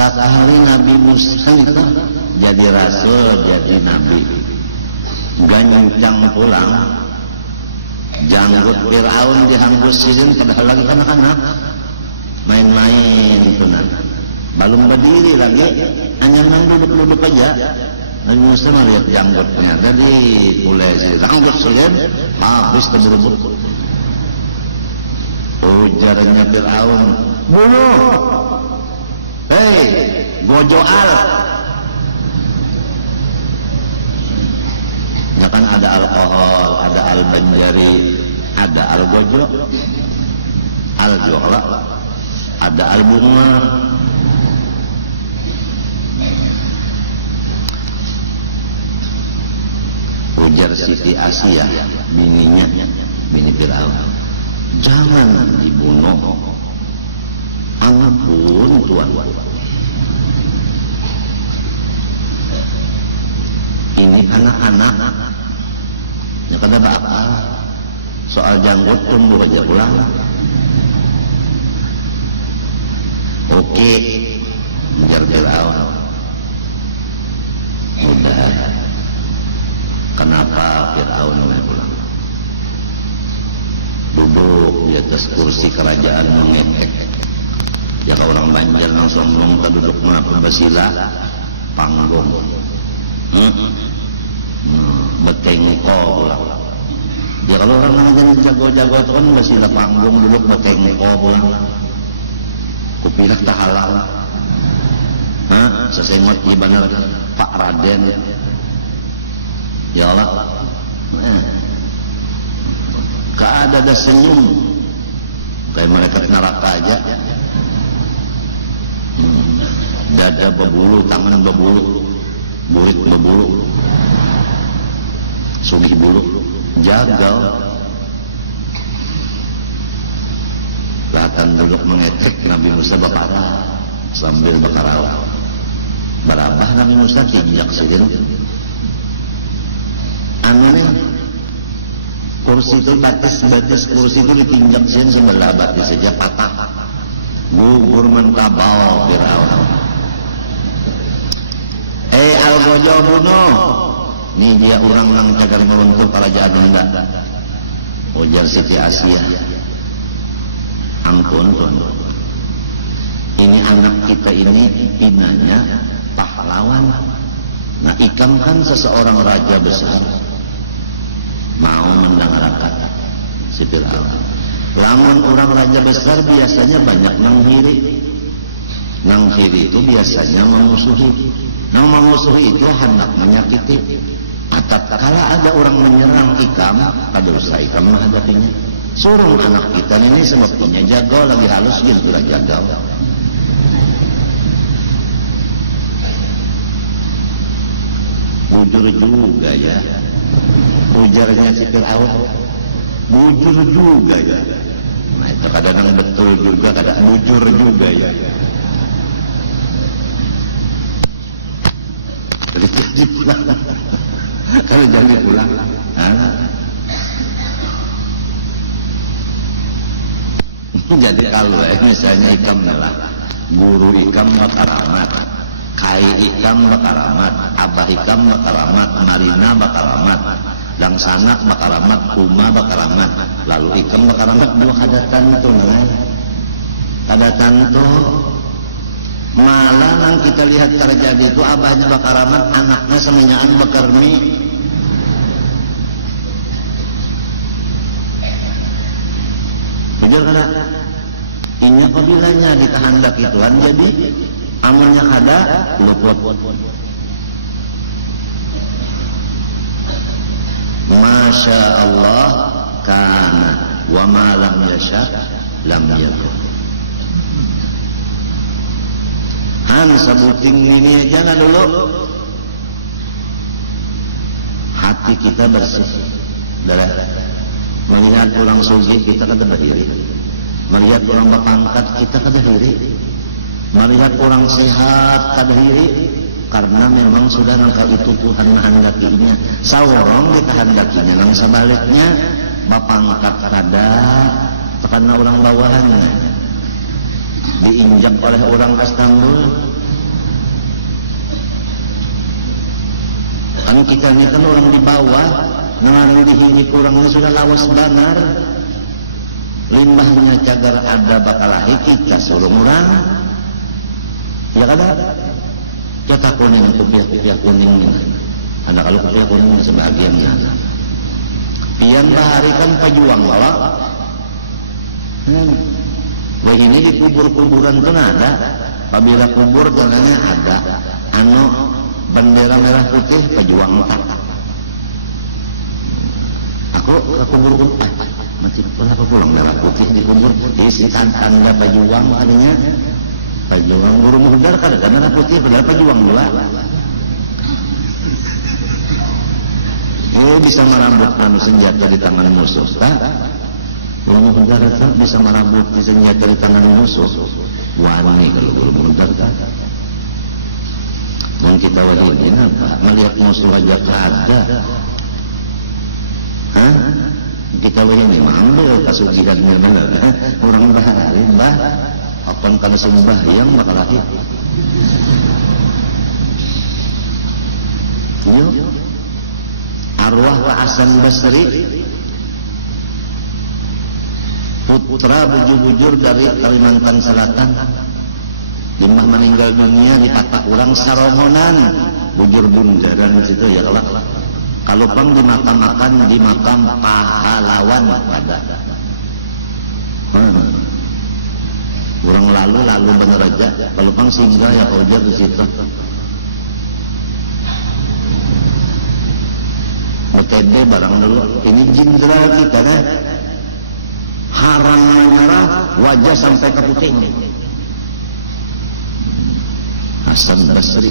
sekali Nabi Musa itu jadi rasul jadi nabi gancang pulang janggut Fir'aun dihanggusin padahal lagi kanak-kanak main-main itu belum berdiri lagi hanya duduk-duduk aja Nabi Musa melihat janggutnya jadi mulai ranggut sulit habis terburu-buru ujarnya Fir'aun bunuh hei gojoal ya kan ada alkohol ada al-banjari ada al-gojo al-jola ada al-bunga ujar Siti Asia bininya bini Fir'aun jangan dibunuh ampun tuan ini anak-anak ya kada apa soal janggut tumbuh aja pulang oke biar Fir'aun udah kenapa Fir'aun pulang duduk di atas kursi kerajaan mengepek jika orang Banjar langsung ngomong duduk mana basila panggung betengko pulang ya kalau orang namanya jago-jago itu kan basila panggung duduk betengko pulang kupilah tak halal sesemut gimana Pak Raden ya Allah keadaan senyum kayak malaikat neraka aja dada berbulu, tangan berbulu, burit berbulu, sugih bulu, jagal. Latan duduk mengetek Nabi Musa bakara sambil bakarawa. Berabah Nabi Musa tinjak segitu. Aneh kursi itu batas kursi itu dipinjak sebelah batis saja patah. Gugur mentabal Fir'aun. Al-Gojo bunuh ini dia orang yang cagar meruntuh kerajaan enggak ujar Siti Asia ampun tuan ini anak kita ini pinanya pahlawan nah ikam kan seseorang raja besar mau mendengarkan si Fir'aun lamun orang raja besar biasanya banyak nang kiri itu biasanya memusuhi nang memusuhi itu hendak menyakiti tatkala ada orang menyerang ikam pada usaha ikam menghadapinya suruh anak kita ini semestinya jaga lagi halus gitu lah jaga bujur juga ya ujarnya si Fir'aun bujur juga ya nah itu kadang betul juga kadang bujur juga ya jadi pulang kalau jadi pulang jadi kalau misalnya ikam adalah guru ikam makaramat kai ikam makaramat abah ikam makaramat marina makaramat dan sanak makaramat kuma makaramat lalu ikam bakal anggap dua kadatan tuh nang kadatan tuh malah yang kita lihat terjadi itu abahnya bakaramat anaknya semenyaan bakarmi jujur kada ini apabila ditahandak ituan jadi amalnya kada luput Masya Allah kana wa ma lam yasha lam yakun. Han sebuting ini aja dulu hati kita bersih dari melihat orang sugih kita kada berdiri, melihat orang berpangkat kita kada diri, melihat orang sehat kada diri. Karena memang sudah nangkal itu Tuhan menghendakinya. Saworong dikehendakinya, nang sebaliknya bapangkat kada karena orang bawahannya diinjak oleh orang Istanbul. Kan kita ini kan orang di bawah, nang dihini kurangnya sudah lawas banar. Limbahnya cagar ada bakalahi kita suruh orang. Ya kada? Kita kuning untuk pihak kuning anak kalau pihak kuning sebagiannya pian bahari kan pejuang malah begini di kubur-kuburan itu ada apabila kubur jalannya ada anu bendera merah putih pejuang aku kubur mati aku pulang merah putih di kubur isi tanda pejuang adanya pejuang guru muhdar kadang-kadang merah putih padahal pejuang juga bisa merambut senjata di tangan musuh guru muhdar itu bisa merambut senjata di tangan musuh wani kalau guru muhdar mungkin kita wani apa melihat musuh aja ada kita wani mampu kasugirannya benar orang bahari mbah apaan kana sembahyang bakal lahir yuk arwah Pak Hasan Basri putra bujur-bujur dari Kalimantan Selatan limbah meninggal dunia di kata orang saromonan bujur bundaran di situ ya kalau pang dimakam-makan di makam pahlawan ada orang lalu bener aja kalau pang singgah ya kau di situ BTD barang dulu ini jenderal kita kan haram merah wajah sampai ke putih Hasan Basri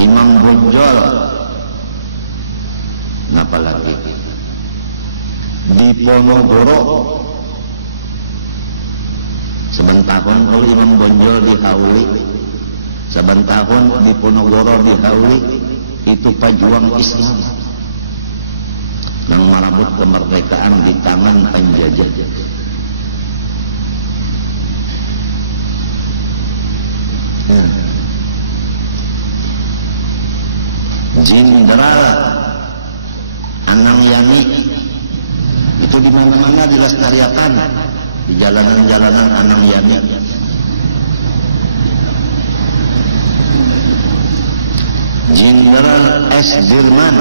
Imam Bonjol napa lagi di Ponorogo sebentahun kalau Imam Bonjol dihauli sebentahun di Ponorogo dihauli itu pejuang Islam yang merebut kemerdekaan di tangan penjajah Jenderal Anang Yani itu di mana-mana dilestarikan di jalanan-jalanan Anang Yani. Jenderal S. Dirman,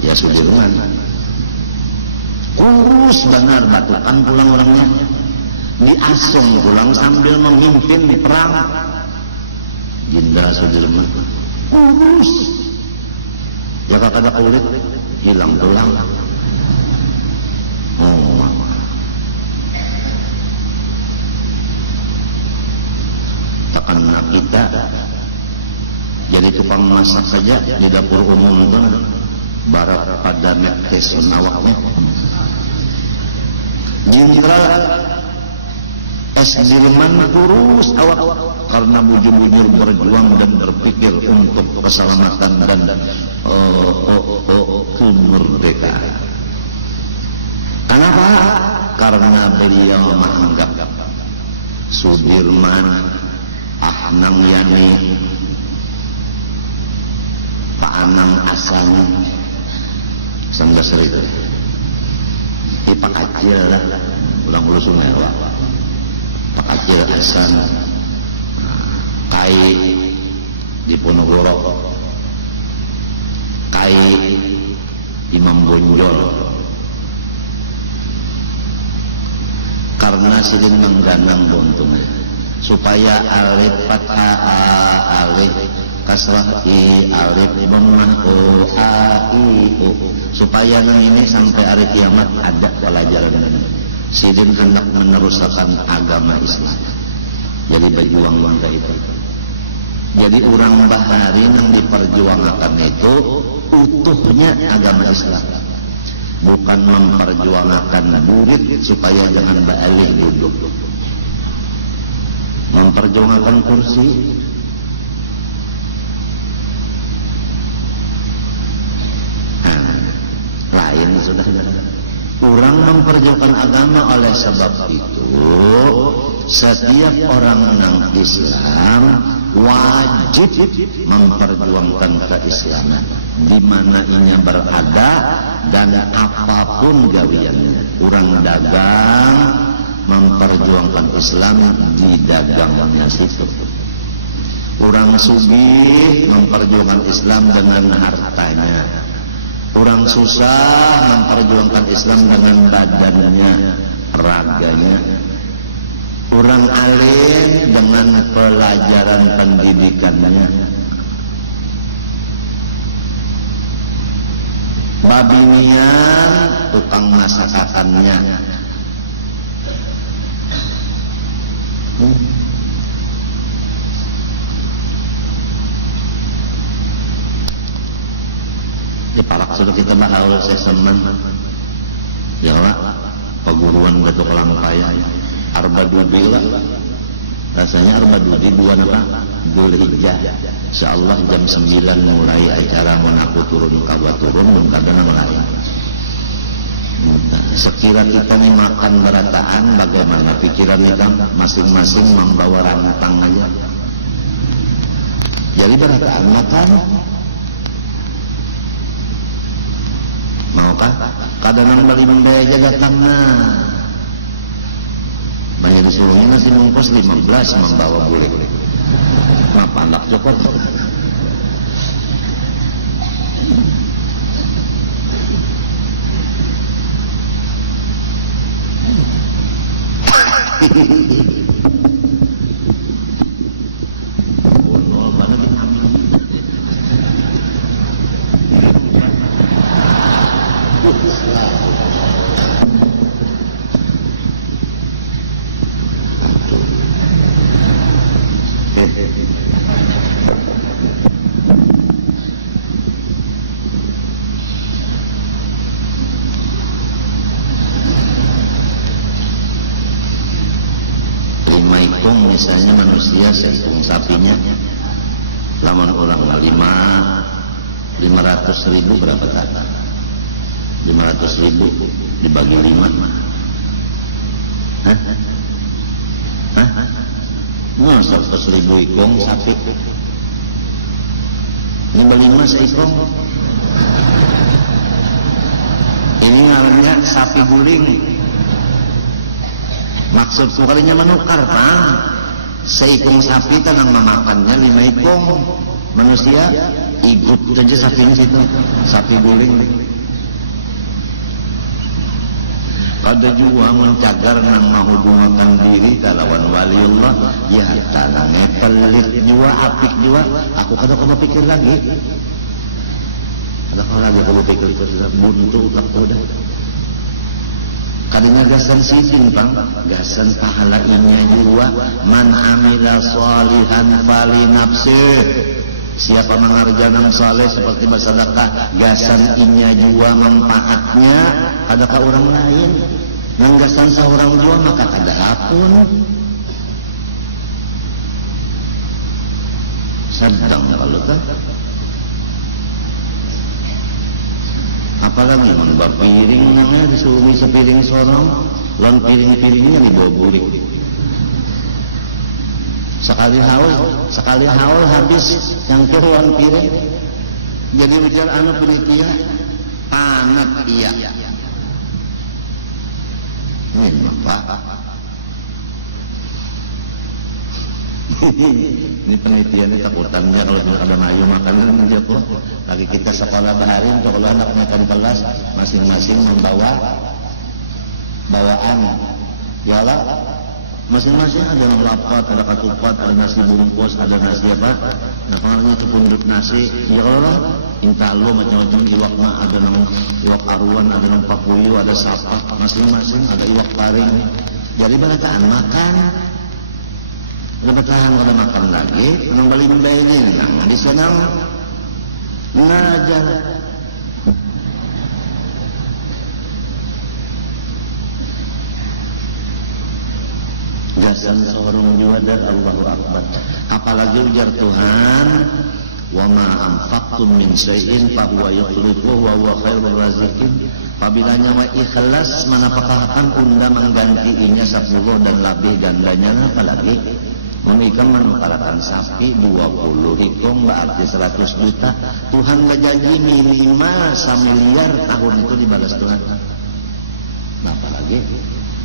ya Sudirman, kurus benar batukan pulang orangnya, diasung pulang sambil memimpin di perang. Jenderal Sudirman, kurus, ya kakak kulit hilang tulang. Karena kita jadi tukang masak saja di dapur umum itu barat pada metes awaknya. Jenderal S. Dirman kurus awak karena bujur-bujur berjuang dan berpikir untuk keselamatan dan kemerdekaan. Kenapa? Karena beliau menganggap Sudirman, Anang Yani paanang asanya sangga itu Pak Acil lah ulang ulu sungai Pak Acil asan kai di Ponorogo kai Imam Bonjol karena silin mengganang bontungnya supaya alif fathah alif kasrah i alif dhammah o a i u supaya ini sampai hari kiamat ada pelajaran ini. Sidin hendak meneruskan agama Islam. Jadi berjuang mangga itu. Jadi orang bahari yang diperjuangkan itu utuhnya agama Islam. Bukan memperjuangkan murid supaya jangan balik duduk. Memperjuangkan kursi. Lain sudah. Orang memperjuangkan agama oleh sebab itu setiap orang yang Islam wajib memperjuangkan keislaman di mana ini berada dan apapun gawiannya. Orang dagang memperjuangkan Islam di dagangnya situ. Orang sugih memperjuangkan Islam dengan hartanya. Orang susah memperjuangkan Islam dengan badannya, raganya. Orang alim dengan pelajaran pendidikannya. Babinian tukang masakannya. Di parak sudah kita bahas saya senang. Ya Pak, peguruan betul Langkaya. Arba Dubila. Rasanya Arba Dudi dua apa? Dzulhijjah. Insyaallah jam 9 mulai acara menaku turun kawa turun kadang mulai. Sekira kita nih makan berataan bagaimana pikiran kita masing-masing membawa rantang aja. Jadi berataan makan. Maukah? Kadang-kadang balik mendaya jaga tanah. Banyak disuruhnya nasi mungkus 15 membawa bule. Kenapa anak cokor? Misalnya manusia sehitung sapinya lamun orang 500.000 berapa kata? 500.000 dibagi 5. Hah? Hah? Nah, 100.000 ikong sapi. 5 seikong. Ini namanya sapi guling. Maksud kalinya menukar, Pak. Seikung sapi tenang memakannya 5 ikung manusia ikut saja sapinya situ sapi guling. Kada juga mencagar nang mahubungan diri kalawan waliullah ya tanangnya pelit juga apik juga aku kada kamu pikir lagi kada kamu lagi kamu pikir buntu tak udah kalinya gasan sidin Bang, gasan pahala inya jiwa man amila sholihan fali nafsih. Siapa mengerjakan saleh seperti bersedekah, gasan inya jiwa manfaatnya adakah orang lain. Nang gasan seorang jiwa maka kada apun. Sedang kalau kan apalagi membak piring namanya disuruh sepiring sorong lan piring-piringnya dibawa burik sekali haul habis cangkir lan piring Jadi ujar anak penitia anak iya ini Pak. Ini penelitiannya takutannya kalau ada mayu makanan jatuh lagi kita sekolah baharin kalau anak makan kelas masing-masing membawa bawaan ya lah masing-masing ada yang lapat, ada katupat, ada nasi bungkus, ada nasi apa nah kalau itu pundut nasi ya Allah inta lu macam-macam iwak mah ada nama iwak aruan, ada nama papuyu, ada sapa masing-masing ada iwak paring jadi balataan makan dapat tahan kalau makan lagi kembali membayarnya nah di sana ngajar jasan seorang juwadar Allahu Akbar apalagi ujar Tuhan wa ma anfaqtum min syai'in fa huwa yukhlifuhu wa huwa khairur raziqin apabila nyawa ikhlas manapakahakan unda menggantiinya 10 dan lebih gandanya apalagi Mengikam menukarakan sapi 20 hitung berarti 100 juta Tuhan berjanji minimal 1 miliar tahun itu dibalas Tuhan nah apalagi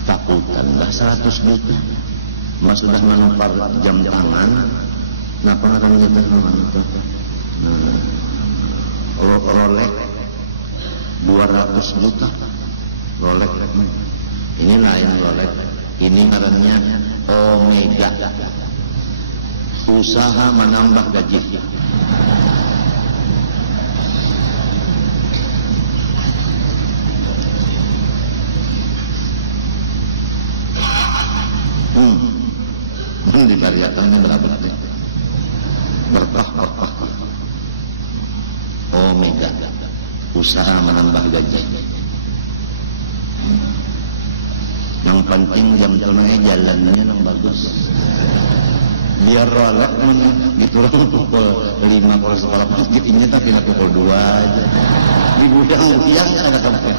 takutan lah 100 juta mas sudah menukar jam tangan nah pernah kamu nyetir nama itu Rolex 200 juta Rolex ini lain Rolex ini ngarannya Omega usaha menambah gaji dibariatannya berapa nih berkah Omega usaha menambah gaji yang penting jam tunai jalannya yang bagus biar rolek gitu orang pukul 5 kalau sekolah masjid ini tapi pukul 2 aja di gudang yang ada tempat